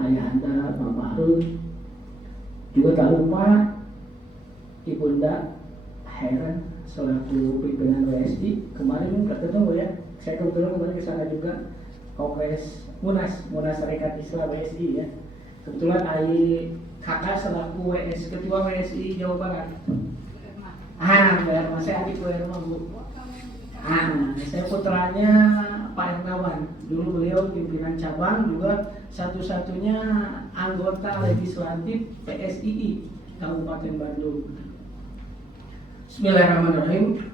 Ayahanda Bapak Harun, juga tak lupa Ibunda Heran selaku pimpinan WSI. Kemarin ketemu ya, saya kebetulan kemarin ke sana juga, Kongres Munas Serikat Islam WSI ya. Kebetulan kakak selaku ketua WSI Jawa Barat. Mbak saya adik Bu Erma, Bu. Saya putranya Pak Ernawan. Dulu beliau pimpinan cabang, juga satu-satunya anggota legislatif PSII Kabupaten Bandung. Bismillahirrahmanirrahim.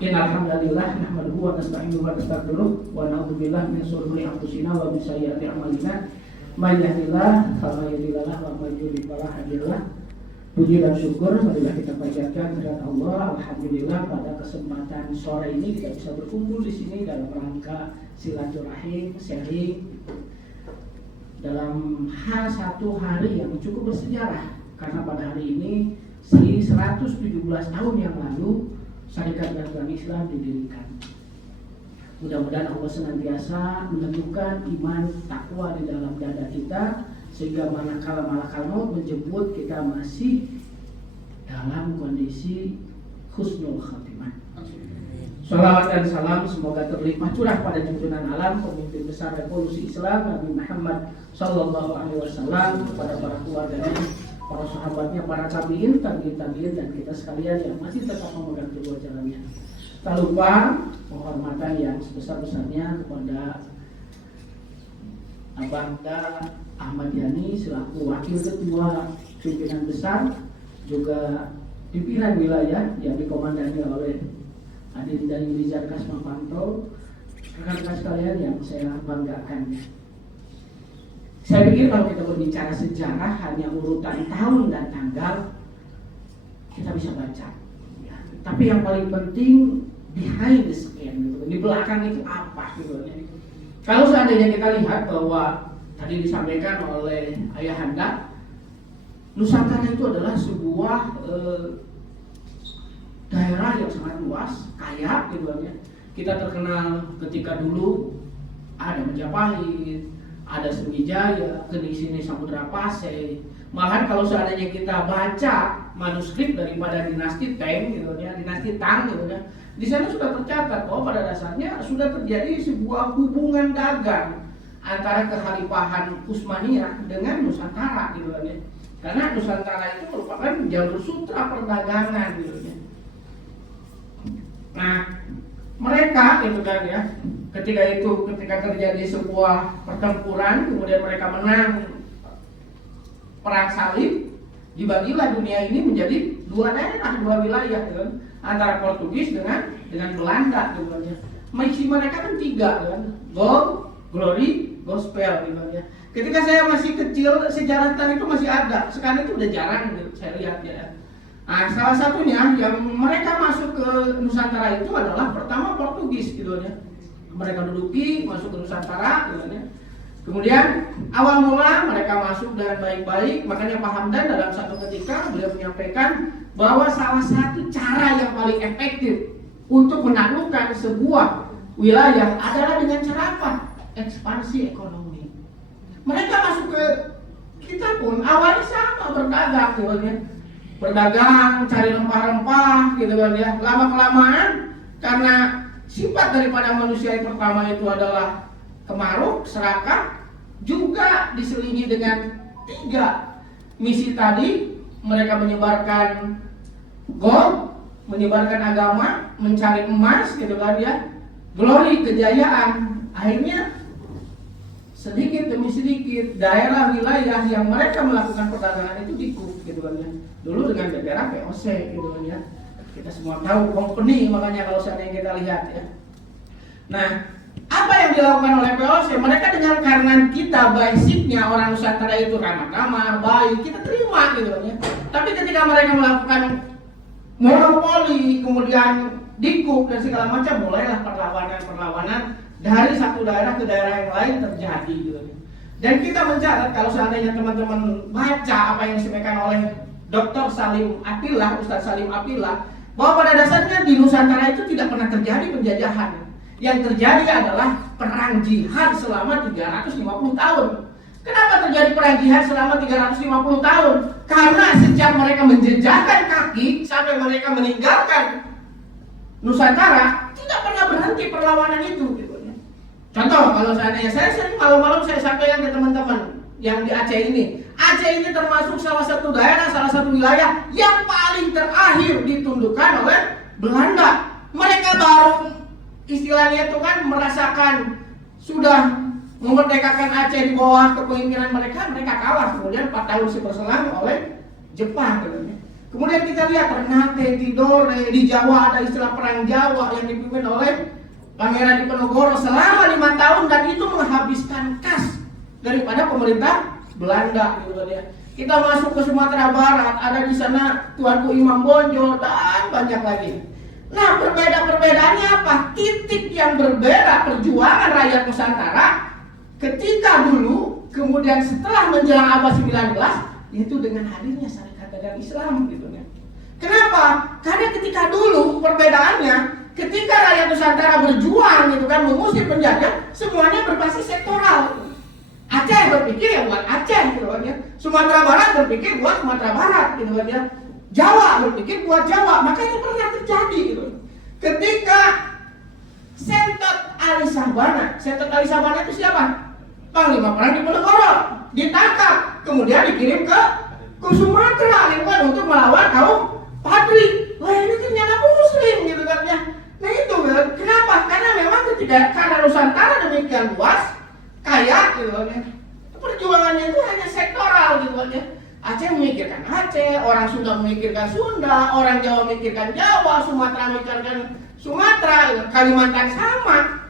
Innalhamdalillah nahmaduhu wa nasta'inuhu wa nastaghfiruh wa na'udzubillahi min shururi anfusina wa min sayyiati a'malina. May yahdihillahu fala mudilla lahu wa may yudlil fala hadiya lahu. Puji dan syukur marilah kita panjatkan kepada Allah. Alhamdulillah pada kesempatan sore ini kita bisa berkumpul di sini dalam rangka silaturahim, sharing dalam satu hari yang cukup bersejarah, karena pada hari ini 117 tahun yang lalu Syarikat Bantuan Islam didirikan. Mudah-mudahan Allah senantiasa menentukan iman takwa di dalam dada kita, sehingga manakala malakal maut menjemput kita masih dalam kondisi husnul khatimah. Salawat dan salam semoga terlimpah curah pada junjungan alam pemimpin besar revolusi Islam Nabi Muhammad Sallallahu Alaihi Wasallam, kepada para keluarganya, para sahabatnya, para tabiin, dan kita sekalian yang masih tetap memegang kedua jalannya. Tak lupa penghormatan yang sebesar-besarnya kepada Abangda Ahmad Yani selaku wakil ketua pimpinan besar, juga pimpinan wilayah yang dikomandani oleh Adinda Yulizar Kasmapanto, rekan-rekan sekalian yang saya banggakan. Saya pikir kalau kita berbicara sejarah hanya urutan tahun dan tanggal kita bisa baca ya. Tapi yang paling penting behind the scene gitu. Di belakang itu apa gitu. Kalau seandainya kita lihat bahwa tadi disampaikan oleh Ayahanda, Nusantara itu adalah sebuah daerah yang sangat luas, kaya gitu ya. Kita terkenal ketika dulu ada Majapahit, ada Sriwijaya, ke sini Samudra Pasai. Malahan kalau seandainya kita baca manuskrip daripada dinasti Tang gitu ya, dinasti Tang gitu ya, di sana sudah tercatat bahwa pada dasarnya sudah terjadi sebuah hubungan dagang antara kehalifahan Utsmaniyah dengan Nusantara gitu ya. Karena Nusantara itu merupakan jalur sutra perdagangan gitu ya. Nah, mereka gitu kan ya, ketika terjadi sebuah pertempuran, kemudian mereka menang perang salib, dibagilah dunia ini menjadi dua daerah, dua wilayah gitu kan, antara Portugis dengan Belanda gitu kan ya. Misi mereka kan tiga kan, gold, glory, gospel gitu kan ya. Ketika saya masih kecil, sejarah Tan itu masih ada, sekarang itu udah jarang gitu, saya lihat ya. Nah, salah satunya yang mereka masuk ke Nusantara itu adalah pertama Portugis gitu ya. Mereka duduki, masuk ke Nusantara gitu ya. Kemudian awal mula mereka masuk dengan baik-baik, makanya Pak Hamdan dalam satu ketika beliau menyampaikan bahwa salah satu cara yang paling efektif untuk menaklukkan sebuah wilayah adalah dengan cara apa? Ekspansi ekonomi. Mereka masuk ke kita pun awalnya sama berdagang gitu ya. Berdagang, cari rempah-rempah gitu kan ya. Lama-kelamaan karena sifat daripada manusia yang pertama itu adalah kemaruk, serakah, juga diselingi dengan tiga misi tadi. Mereka menyebarkan gold, menyebarkan agama, mencari emas gitu kan ya. Glory, kejayaan. Akhirnya sedikit demi sedikit daerah wilayah yang mereka melakukan perdagangan itu dikuk gitu kan ya. Dulu dengan bendera VOC gitu kan ya. Kita semua tahu company, makanya kalau seandainya kita lihat ya. Nah, apa yang dilakukan oleh VOC? Mereka dengan karena kita basicnya orang Nusantara itu ramah-ramah, baik, kita terima gitu kan ya. Tapi ketika mereka melakukan monopoli, kemudian dikuk dan segala macam, mulailah perlawanan dari satu daerah ke daerah yang lain terjadi gitu. Dan kita mencatat kalau seandainya teman-teman baca apa yang disampaikan oleh Dr. Salim Attillah, Ustaz Salim Attillah, bahwa pada dasarnya di Nusantara itu tidak pernah terjadi penjajahan. Yang terjadi adalah perang jihad selama 350 tahun. Kenapa terjadi perang jihad selama 350 tahun? Karena sejak mereka menjejakkan kaki sampai mereka meninggalkan Nusantara, tidak pernah berhenti perlawanan itu gitu ya. Contoh, kalau saya sering malam-malam saya sampaikan ke teman-teman yang di Aceh ini. Aceh ini termasuk salah satu daerah, salah satu wilayah yang paling terakhir ditundukkan oleh Belanda. Mereka baru istilahnya itu kan merasakan sudah memerdekakan Aceh di bawah kepemimpinan mereka kalah. Kemudian 4 tahun berselang oleh Jepang. Kemudian kita lihat Ternate, Tidore, di Jawa ada istilah perang Jawa yang dipimpin oleh Pangeran Diponegoro selama 5 tahun, dan itu menghabiskan kas daripada pemerintah Belanda. Kita masuk ke Sumatera Barat, ada di sana Tuanku Imam Bonjol dan banyak lagi. Nah, perbedaannya apa? Titik yang berbeda perjuangan rakyat Nusantara ketika dulu, kemudian setelah menjelang abad 19, yaitu dengan hadirnya Syarikat Dagang Islam gitu ya. Kenapa? Karena ketika dulu perbedaannya, ketika rakyat Nusantara berjuang gitu kan mengusir penjajah, semuanya berbasis sektoral. Aceh berpikir ya buat Aceh gitu kan ya. Sumatera Barat berpikir buat Sumatera Barat gitu kan ya. Jawa berpikir buat Jawa. Makanya pernah terjadi gitu. Ketika Sentot Ali Sabana itu siapa? Panglima Perang Diponegoro, ditangkap, kemudian dikirim ke Sumatera gitu kan, untuk melawan kaum Padri. Wah, ini ternyata Muslim gitu kan ya. Nah itu kan, kenapa? Karena memang karena Nusantara demikian luas, kaya gitu kan ya. Perjuangannya itu hanya sektoral gitu kan ya. Aceh memikirkan Aceh, orang Sunda memikirkan Sunda, orang Jawa memikirkan Jawa, Sumatera memikirkan Sumatera, Kalimantan sama.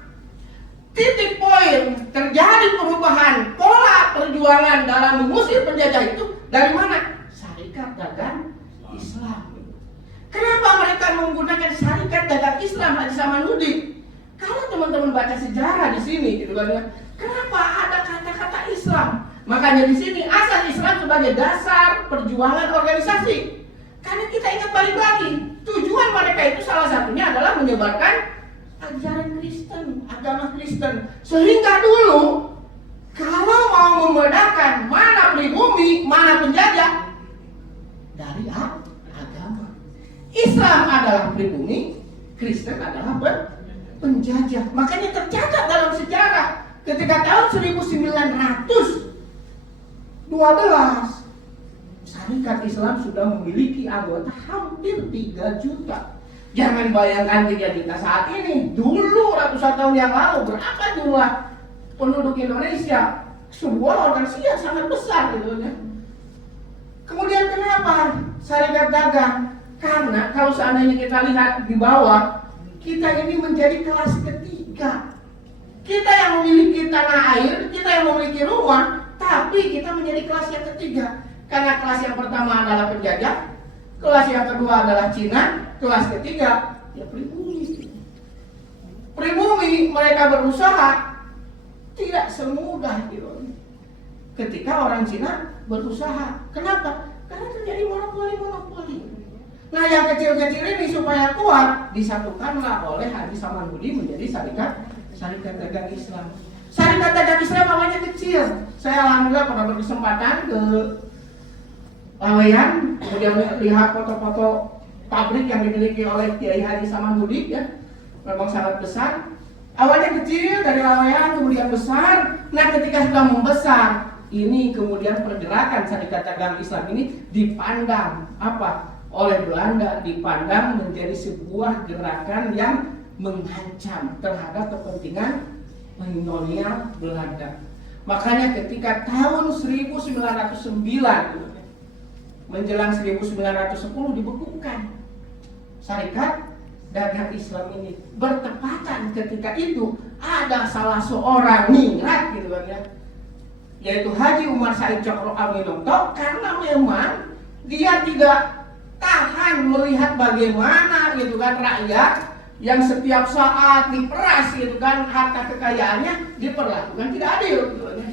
Titik poin terjadi perubahan pola perjuangan dalam mengusir penjajah itu dari mana? Syarikat Dagang Islam. Kenapa mereka menggunakan Syarikat Dagang Islam Haji Samanhudi? Kalau teman-teman baca sejarah di sini gitu kan ya, kenapa ada kata-kata Islam? Makanya di sini asal Islam sebagai dasar perjuangan organisasi. Karena kita ingat balik lagi, tujuan mereka itu salah satunya adalah menyebarkan ajaran Kristen, agama Kristen. Sehingga dulu kalau mau membedakan mana pribumi, mana penjajah, dari agama. Islam adalah pribumi, Kristen adalah penjajah. Makanya tercatat dalam sejarah ketika tahun 1912 Syarikat Islam sudah memiliki anggota hampir 3 juta. Jangan bayangkan 3 juta saat ini. Dulu ratusan tahun yang lalu berapa jumlah penduduk Indonesia? Sebuah organisasi yang sangat besar gitu ya. Kemudian kenapa Syarikat Dagang? Karena kalau seandainya kita lihat di bawah, kita ini menjadi kelas ketiga. Kita yang memiliki tanah air, kita yang memiliki rumah, tapi kita menjadi kelas yang ketiga. Karena kelas yang pertama adalah penjajah, kelas yang kedua adalah Cina, kelas ketiga ya pribumi. Pribumi mereka berusaha tidak semudah gitu. Ketika orang Cina berusaha, kenapa? Karena terjadi monopoli. Nah yang kecil-kecil ini supaya kuat disatukanlah oleh Haji Samanhudi menjadi Syarikat Dagang Islam. Syarikat Dagang Islam awalnya kecil. Saya alhamdulillah pernah berkesempatan ke Laweyan, kemudian lihat foto-foto pabrik yang dimiliki oleh Kiai Haji Samanhudi ya, memang sangat besar. Awalnya kecil dari Laweyan, kemudian besar. Nah ketika sudah membesar, ini kemudian pergerakan Syarikat Dagang Islam ini dipandang oleh Belanda, dipandang menjadi sebuah gerakan yang mengancam terhadap kepentingan kolonial Belanda. Makanya ketika tahun 1909 menjelang 1910 dibekukan Syarikat Dagang Islam ini. Bertepatan ketika itu ada salah seorang ningrat gitu kan ya, yaitu Haji Umar Said Cokro Aminoto, karena memang dia tidak tahan melihat bagaimana gitu kan rakyat yang setiap saat diperas gitu kan, harta kekayaannya diperlakukan tidak adil gitu kan.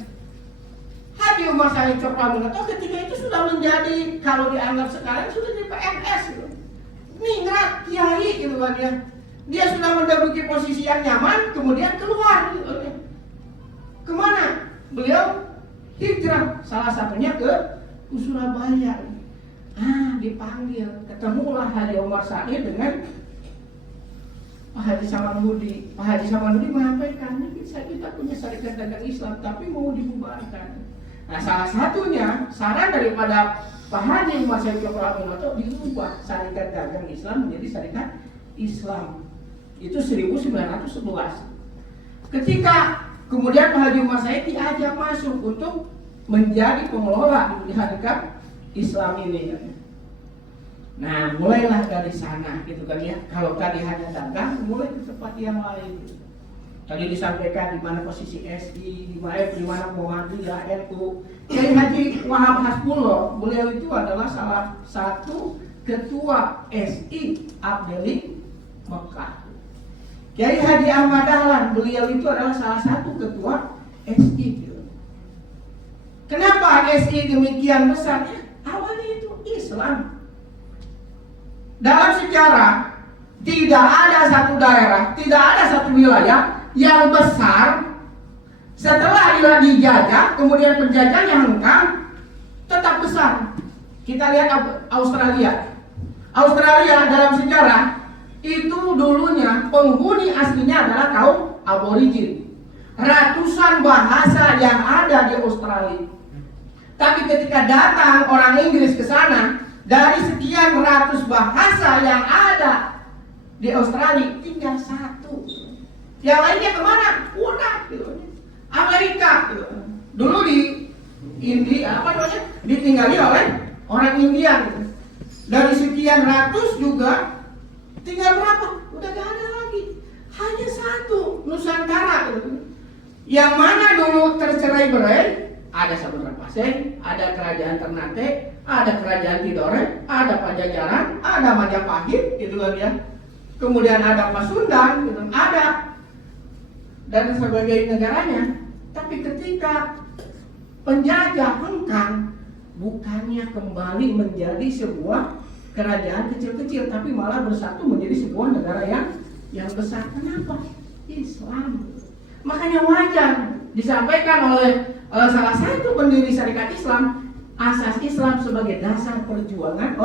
Haji Umar Said Cokro Aminoto ketika itu sudah menjadi, kalau dianggap sekarang sudah jadi PNS gitu. Ningrat kiai gitu kan ya. Dia sudah menduduki posisi yang nyaman, kemudian keluar gitu kan. Kemana? Beliau hijrah, salah satunya ke Surabaya. Dipanggil, ketemulah Haji Omar Said dengan Pak Haji Samanhudi. Pak Haji Samanhudi menyampaikan, kita punya Syarikat Dagang Islam, tapi mau dibubarkan. Nah, salah satunya saran daripada Pak Haji Umar Said Aminoto diubah Syarikat Dagang Islam menjadi Syarikat Islam. Itu 1911. Ketika kemudian Pak Haji Umar Said diajak masuk untuk menjadi pengelola di Syarikat Islam ini. Nah, mulailah dari sana gitu kan ya. Kalau tadi hanya dagang, mulai ke tempat yang lain. Tadi disampaikan di mana posisi SI, di mana Muhammadiyah, NU. Kiai Haji Wahab Hasbullah, beliau itu adalah salah satu ketua SI Abdeli Mekah. Kiai Haji Ahmad Dahlan, beliau itu adalah salah satu ketua SI. Kenapa SI demikian besar? Awalnya itu Islam. Dalam sejarah tidak ada satu daerah, tidak ada satu wilayah yang besar setelah dijajah, kemudian penjajahnya hengkang, tetap besar. Kita lihat Australia. Australia dalam sejarah itu dulunya penghuni aslinya adalah kaum aborigin. Ratusan bahasa yang ada di Australia. Tapi ketika datang orang Inggris ke sana, dari sekian ratus bahasa yang ada di Australia, tinggal satu. Yang lainnya kemana? Punah. Amerika. Dulu di India, ditinggali oleh orang India. Dari sekian ratus juga, tinggal berapa? Udah gak ada lagi. Hanya satu, Nusantara. Yang mana dulu tercerai-berai, ada Samudra Pasir, ada Kerajaan Ternate, ada Kerajaan Tidore, ada Pajajaran, ada Majapahit, gitu kan ya. Kemudian ada Pasundan, gitu, ada dan sebagai negaranya. Tapi ketika penjajah hengkang, bukannya kembali menjadi sebuah kerajaan kecil-kecil, tapi malah bersatu menjadi sebuah negara yang besar. Kenapa? Islam. Makanya wajar disampaikan oleh salah satu pendiri Syarikat Islam, asas Islam sebagai dasar perjuangan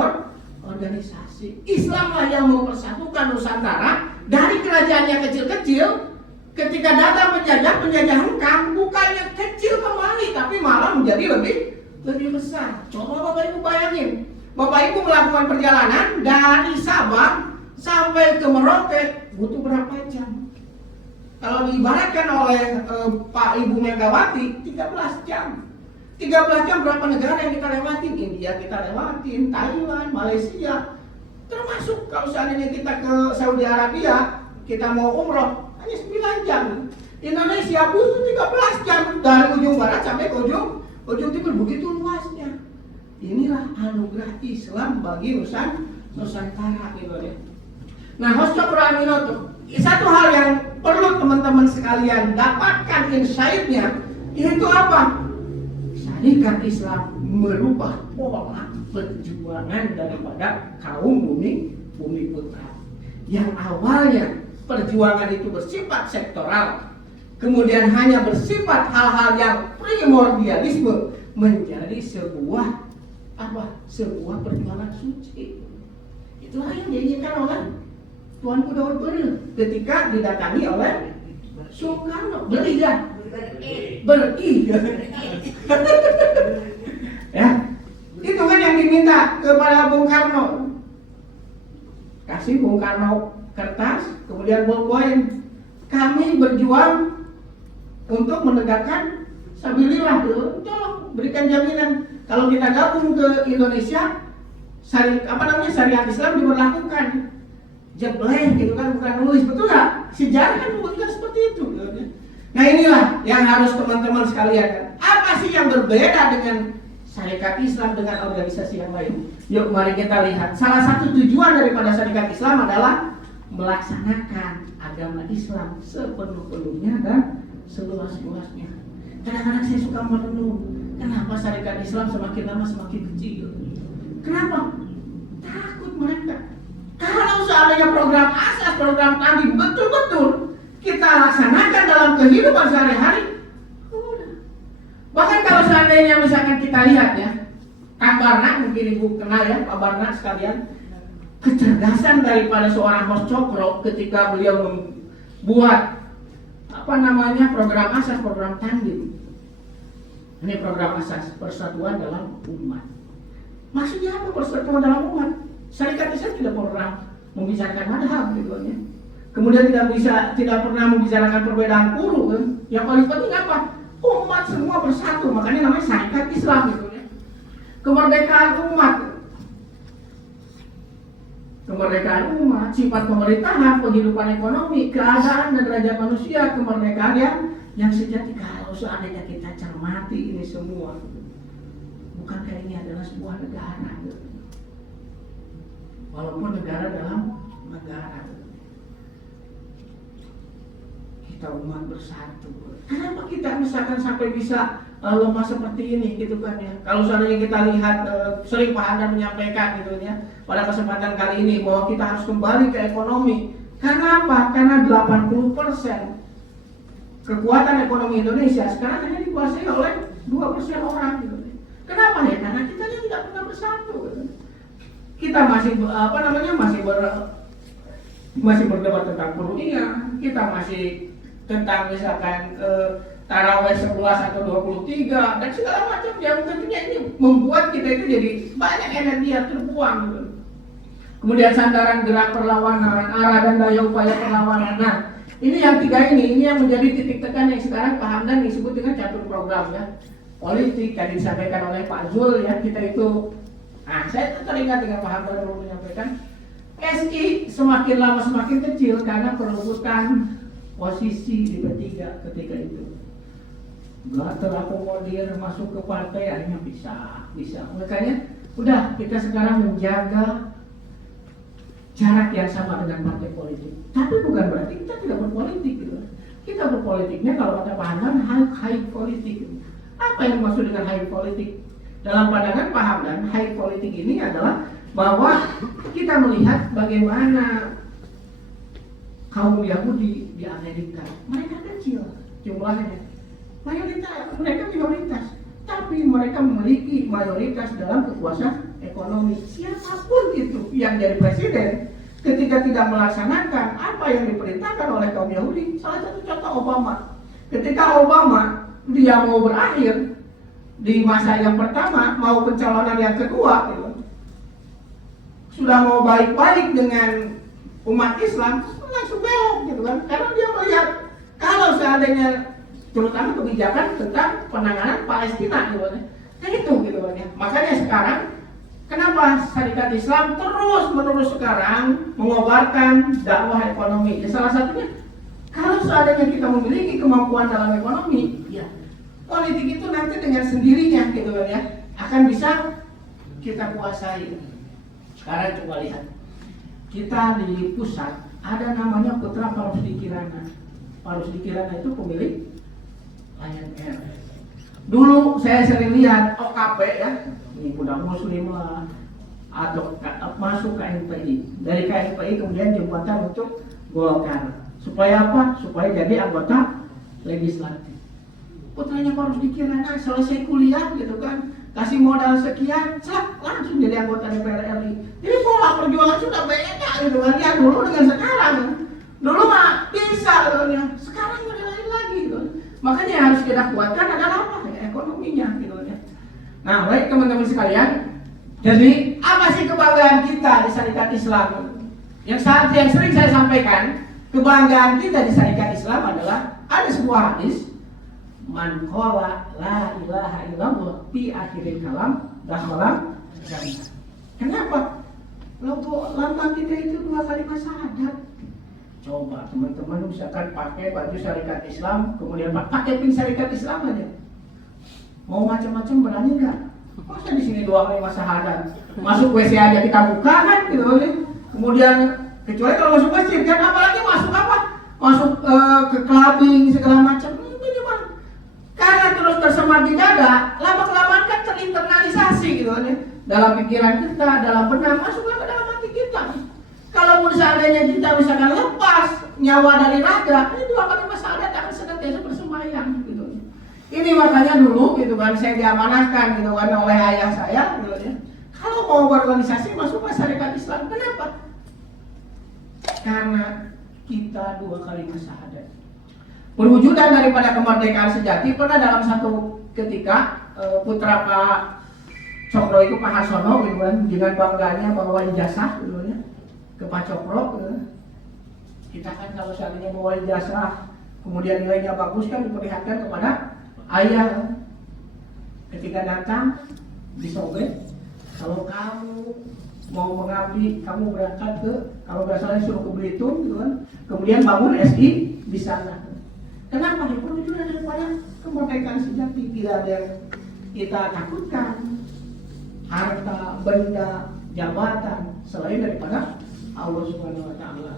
organisasi. Islamlah yang mempersatukan Nusantara dari kerajaan yang kecil-kecil. Ketika datang penjajah hengkang, bukannya kecil kembali, tapi malah menjadi lebih besar. Coba Bapak Ibu bayangin, Bapak Ibu melakukan perjalanan dari Sabang sampai ke Merauke butuh berapa jam? Kalau diibaratkan oleh Pak Ibu Megawati, 13 jam. 13 jam berapa negara yang kita lewatin? India kita lewatin, Thailand, Malaysia. Termasuk kalau seandainya kita ke Saudi Arabia, kita mau umroh, hanya 9 jam. Indonesia butuh 13 jam dari ujung barat sampai ke ujung timur, begitu luasnya. Inilah anugerah Islam bagi Nusantara gitu ya. Nah, Host Aminoto, satu hal yang perlu teman-teman sekalian dapatkan insight-nya, yaitu apa? Syarikat Islam merubah pola perjuangan daripada kaum bumi putra. Yang awalnya perjuangan itu bersifat sektoral, kemudian hanya bersifat hal-hal yang primordialisme, menjadi sebuah perjuangan suci. Itulah yang diinginkan oleh Tuanku Daud Beril ketika didatangi oleh Soekarno. Beri. Ya, itu kan yang diminta kepada Bung Karno. Kasih Bung Karno kertas, kemudian ballpoint. Kami berjuang untuk menegakkan sabilillah. Tolong berikan jaminan kalau kita gabung ke Indonesia, syariat Islam diberlakukan. Jebleh gitu kan, bukan nulis, betul nggak? Sejarah kan membuktikan seperti itu. Nah, inilah yang harus teman-teman sekalian. Apa sih yang berbeda dengan Syarikat Islam dengan organisasi yang lain? Yuk mari kita lihat. Salah satu tujuan daripada Syarikat Islam adalah melaksanakan agama Islam sepenuh-penuhnya dan seluas-luasnya. Kadang-kadang saya suka merenung, kenapa Syarikat Islam semakin lama semakin kecil? Kenapa? Takut mereka. Kalau seandainya program asas, program tadi betul-betul kita laksanakan dalam kehidupan sehari-hari, Bahkan kalau seandainya misalkan kita lihat ya, Kang Barna, mungkin Ibu kenal ya, Pak Barna sekalian, kecerdasan daripada seorang host Cokro ketika beliau membuat program asas, program tandem. Ini program asas persatuan dalam umat. Maksudnya apa persatuan dalam umat? Syarikat Islam tidak pernah membicarakan madhab gitu ya. Kemudian tidak pernah membicarakan perbedaan guru kan. Yang paling penting apa? Umat semua bersatu, makanya namanya syarikat Islam gitu ya. Kemerdekaan umat, sifat pemerintahan, penghidupan ekonomi, keadaan dan derajat manusia, kemerdekaan yang sejati. Kalau seandainya kita cermati ini semua, bukankah ini adalah sebuah negara? Walaupun negara dalam negara, kita umat bersatu. Kenapa kita misalkan sampai bisa lemah seperti ini gitu kan ya? Kalau seandainya kita lihat sering Pak Hadar menyampaikan gitu ya pada kesempatan kali ini bahwa kita harus kembali ke ekonomi. Karena apa? Karena 80% kekuatan ekonomi Indonesia sekarang hanya dikuasai oleh 2% orang gitu. Kenapa ya? Karena kita tidak pernah bersatu gitu. Kita masih berdebat tentang perugian, kita masih tentang misalkan taraweh 11 atau 23 dan segala macam yang tentunya ini membuat kita itu jadi banyak energi yang terbuang gitu. Kemudian sandaran gerak perlawanan, arah dan daya upaya perlawanan. Nah, ini yang tiga ini yang menjadi titik tekan yang sekarang Pak Hamdan disebut dengan catur program ya. Politik tadi disampaikan oleh Pak Zul ya, kita itu saya teringat dengan Pak Hamdan dulu menyampaikan SI semakin lama semakin kecil karena perebutan posisi di P3 ketika itu. Gak terakomodir masuk ke partai akhirnya bisa. Makanya udah kita sekarang menjaga jarak yang sama dengan partai politik. Tapi bukan berarti kita tidak berpolitik gitu. Kita berpolitiknya kalau kata Pak Hamdan high politik. Apa yang dimaksud dengan high politik? Dalam pandangan Pak Hamdan, high politik ini adalah bahwa kita melihat bagaimana kaum Yahudi di Amerika, mereka kecil jumlahnya, mereka minoritas, tapi mereka memiliki mayoritas dalam kekuasaan ekonomi. Siapapun itu yang jadi presiden, ketika tidak melaksanakan apa yang diperintahkan oleh kaum Yahudi, salah satu contoh Obama. Ketika Obama dia mau berakhir di masa yang pertama, mau pencalonan yang kedua, gitu, sudah mau baik-baik dengan umat Islam, langsung belok gitu kan, karena dia melihat kalau seandainya terutama kebijakan tentang penanganan Palestina gitu kan, itu gitu kan ya. Makanya sekarang kenapa Syarikat Islam terus menerus sekarang mengobarkan dakwah ekonomi? Ya, salah satunya kalau seandainya kita memiliki kemampuan dalam ekonomi, ya politik itu nanti dengan sendirinya gitu kan ya akan bisa kita kuasai. Sekarang coba lihat, kita di pusat ada namanya Putra Parusdi Kirana. Parusdi Kirana itu pemilik Lion Air. Dulu saya sering lihat OKP ya, ini budak muslim lah, atau masuk KNPI. Dari KNPI kemudian jembatan untuk Golkar. Supaya apa? Supaya jadi anggota legislatif. Putranya Parusdi Kirana selesai kuliah gitu kan, kasih modal sekian, langsung jadi anggota DPR RI. Jadi pola perjuangan sudah beda gitu kan ya, dulu dengan sekarang. Dulu mah bisa gitu ya, sekarang udah lain lagi gitu. Makanya yang harus kita kuatkan adalah apa? Ya, ekonominya gitu ya. Nah, baik teman-teman sekalian, jadi apa sih kebanggaan kita di Syarikat Islam? Yang sering saya sampaikan, kebanggaan kita di Syarikat Islam adalah ada sebuah hadis, man qala la ilaha illallah fi akhiril kalam dakhala jannah. Kenapa? Lambang kita itu 2 kalimat syahadat. Coba teman-teman misalkan pakai baju Syarikat Islam, kemudian pakai pin Syarikat Islam aja. Mau macam-macam berani enggak? Masa di sini 2 kalimat syahadat? Masuk WC aja kita buka kan gitu kan. Kemudian kecuali kalau masuk masjid kan, apalagi masuk apa? Masuk ke clubbing segala macam. Karena terus tersemat di dada, lama-kelamaan kan terinternalisasi gitu kan ya. Dalam pikiran kita, dalam benak, masuklah ke dalam hati kita. Kalaupun seandainya kita misalkan lepas nyawa dari raga, ini 2 kalimat syahadat akan senantiasa bersemayam gitu. Ini makanya dulu gitu kan saya diamanahkan gitu kan oleh ayah saya gitu ya. Kalau mau berorganisasi masuk masyarakat Islam, kenapa? Karena kita 2 kali kesahadatan. Perwujudan daripada kemerdekaan sejati pernah dalam satu ketika putra Pak Cokro itu Pak Harsono gitu kan, dengan bangganya bawa ijazah gitu ya, ke Pak Cokro gitu. Kita kan kalau seandainya bawa ijazah kemudian nilainya bagus kan diperlihatkan kepada ayah. Ketika datang disobek, kalau kamu mau mengabdi, kamu berangkat ke, kalau nggak salah suruh ke Belitung gitu kan, kemudian bangun SI di sana. Kenapa? Perwujudan daripada kemerdekaan sejati. Tidak ada yang kita takutkan, harta, benda, jabatan selain daripada Allah Subhanahu Wa Taala.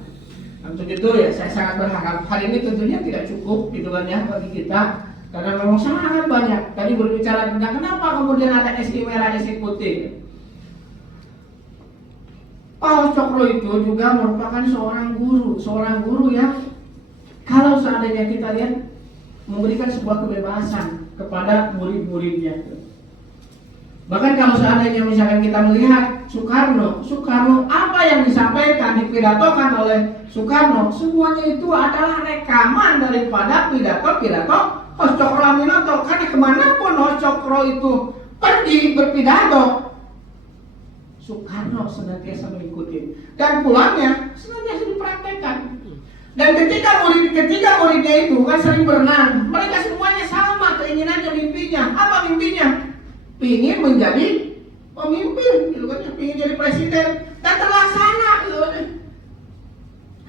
Untuk itu ya saya sangat berharap hari ini tentunya tidak cukup gitu kan ya bagi kita, karena memang sangat banyak. Tadi berbicara tentang kenapa kemudian ada SI merah, SI putih. Pak Cokro itu juga merupakan seorang guru yang kalau seandainya kita lihat memberikan sebuah kebebasan kepada murid-muridnya. Bahkan kalau seandainya misalkan kita melihat Soekarno apa yang disampaikan, dipidatokan oleh Soekarno, semuanya itu adalah rekaman daripada pidato-pidato Hos Cokro Aminoto. Karena kemanapun Hos Cokro itu pergi berpidato, Soekarno senantiasa mengikuti dan pulangnya senantiasa dipraktekkan. Dan ketika muridnya itu kan sering berenang, mereka semuanya sama keinginannya, mimpinya. Apa mimpinya? Pingin menjadi pemimpin, gitu kan? Pingin jadi presiden dan terlaksana, gitu kan?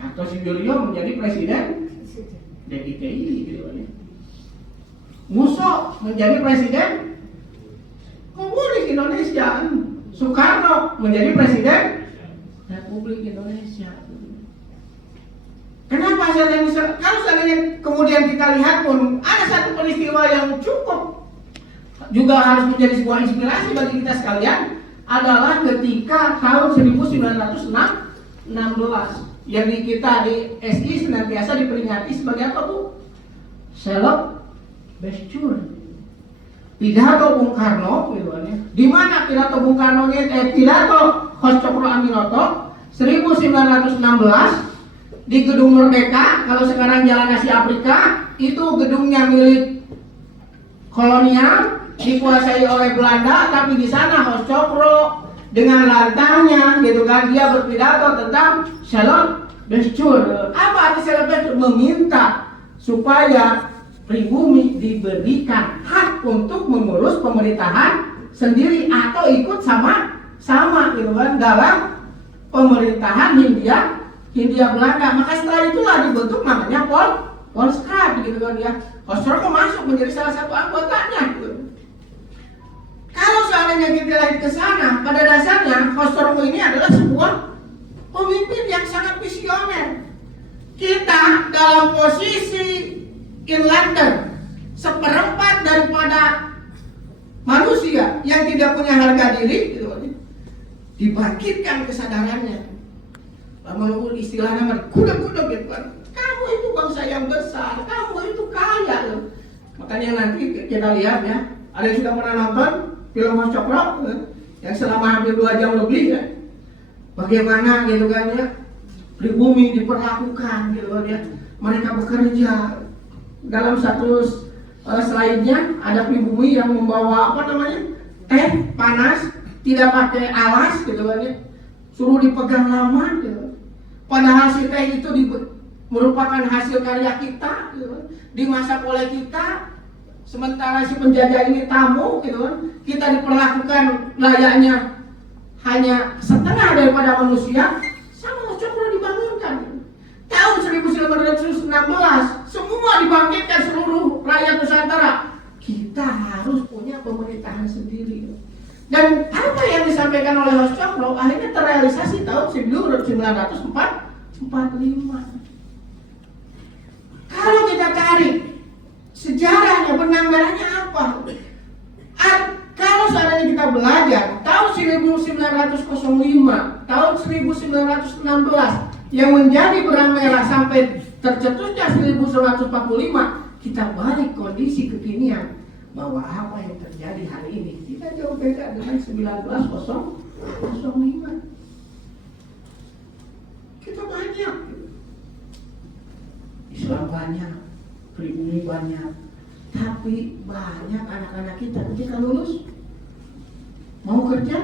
Atau si Suryo menjadi presiden DKI, gitu kan? Musso menjadi presiden Republik Indonesia. Soekarno menjadi presiden Republik Indonesia. Kenapa kalau seandainya kemudian kita lihat pun ada satu peristiwa yang cukup juga harus menjadi sebuah inspirasi bagi kita sekalian, adalah ketika tahun 1916 yang kita di SI senantiasa diperingati sebagai apa Bu? Selok Bescur. Pidato Bung Karno, di mana pidato Bung Karno pidato Hos Cokro Aminoto 1916 di Gedung Merdeka. Kalau sekarang Jalan Asia Afrika itu gedungnya milik kolonial, dikuasai oleh Belanda, tapi di sana Hos Cokro dengan lantangnya gitu kan, dia berpidato tentang Selok Bescur. Apa arti Selok Bescur? Meminta supaya pribumi diberikan hak untuk mengurus pemerintahan sendiri atau ikut sama gitu kan dalam pemerintahan Hindia Belanda. Maka setelah itulah dibentuk namanya Polska gitu kan ya. Hos Cokro masuk menjadi salah satu anggotanya gitu. Kalau seandainya kita lihat ke sana, pada dasarnya Hos Cokro ini adalah sebuah pemimpin yang sangat visioner. Kita dalam posisi inlander, seperempat daripada manusia yang tidak punya harga diri gitu, dibangkitkan kesadarannya. Menurut istilahnya kuda-kuda gitu kan. Kamu itu bangsa yang besar, kamu itu kaya loh. Makanya nanti kita lihat ya, ada yang sudah pernah nonton film Hos Cokro yang selama hampir 2 jam lebih ya. Bagaimana gitu kan ya, pribumi diperlakukan gitu kan ya. Mereka bekerja. Dalam satu slide-nya ada pribumi yang membawa apa namanya? Teh panas, tidak pakai alas gitu kan ya. Suruh dipegang lama gitu. Padahal si teh itu merupakan hasil karya kita gitu kan. Dimasak oleh kita. Sementara si penjajah ini tamu gitu kan. Kita diperlakukan layaknya hanya setengah daripada manusia. Sama Hos Cokro dibangunkan. Tahun 1916 semua dibangkitkan seluruh rakyat Nusantara. Kita harus punya pemerintahan sendiri. Dan apa yang disampaikan oleh Hos Cokro akhirnya terrealisasi tahun 1945. Kalau kita tarik sejarahnya, benang merahnya apa? Kalau seandainya kita belajar tahun 1905, tahun 1916 yang menjadi benang merah sampai tercetusnya 1945, kita balik kondisi kekinian bahwa apa yang terjadi hari ini tidak jauh beda dengan 1905. Kita banyak, Islam banyak, pribumi banyak, tapi banyak anak-anak kita ketika lulus mau kerja,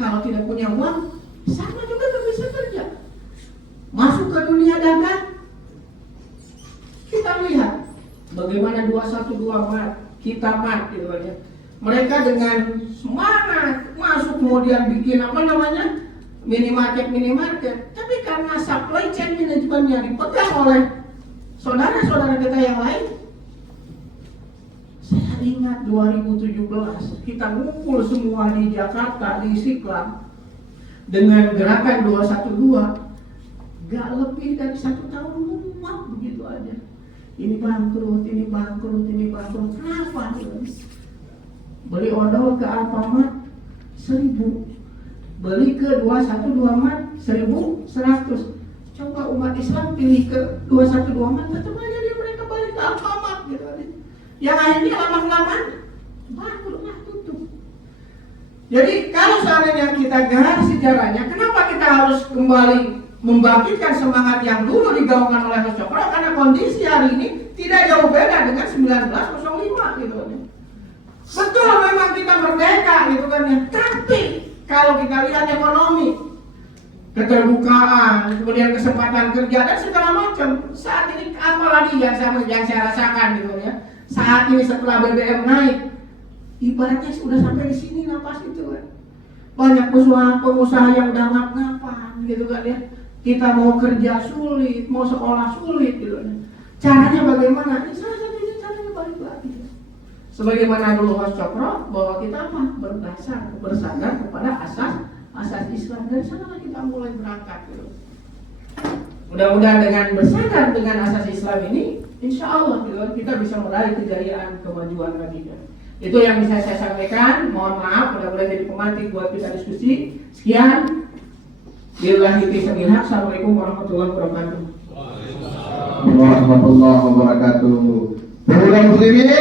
kalau tidak punya uang sama juga gak bisa kerja. Masuk ke dunia dagang, kita lihat bagaimana 212 Maret kita mati gitu aja. Mereka dengan semangat masuk, kemudian bikin minimarket, tapi karena supply chain manajemennya dipegang oleh saudara-saudara kita yang lain. Saya ingat 2017 kita ngumpul semua di Jakarta di Istiqlal dengan gerakan 212, gak lebih dari 1 tahun muak begitu aja. Ini bangkrut. Kenapa? Beli odol ke Alfamart 1.000, beli ke 212 Mart 1.100. Coba umat Islam pilih ke 212 Mart, tetap aja mereka balik ke Alfamart gitu aja. Yang akhirnya lama-lama bangkrut, tutup. Jadi kalau seandainya kita gali sejarahnya, kenapa kita harus kembali membangkitkan semangat yang dulu digaungkan oleh Mas Cokro? Karena kondisi hari ini tidak jauh beda dengan 1905 gitu kan. Betul memang kita merdeka gitu kan ya. Tapi kalau kita lihat ekonomi, keterbukaan, kemudian kesempatan kerja dan segala macam, saat ini apalagi yang saya rasakan gitu ya. Saat ini setelah BBM naik, ibaratnya sudah sampai di sini napas itu kan. Banyak pengusaha yang udah ngap-ngapan gitu kan ya. Kita mau kerja sulit, mau sekolah sulit gitu kan. Caranya bagaimana? Ini salah satunya caranya balik lagi. Sebagaimana dulu Mas Cokro, bahwa kita bersandar kepada asas Islam, dari sana kita mulai berangkat gitu. Mudah-mudahan dengan bersandar dengan asas Islam ini, insya Allah gitu, kita bisa meraih kejayaan kemajuan lagi. Itu yang bisa saya sampaikan. Mohon maaf, mudah-mudahan jadi pemantik buat kita diskusi. Sekian. Billahi taufiq. Assalamualaikum warahmatullahi wabarakatuh. Warahmatullahi wabarakatuh. Muslimin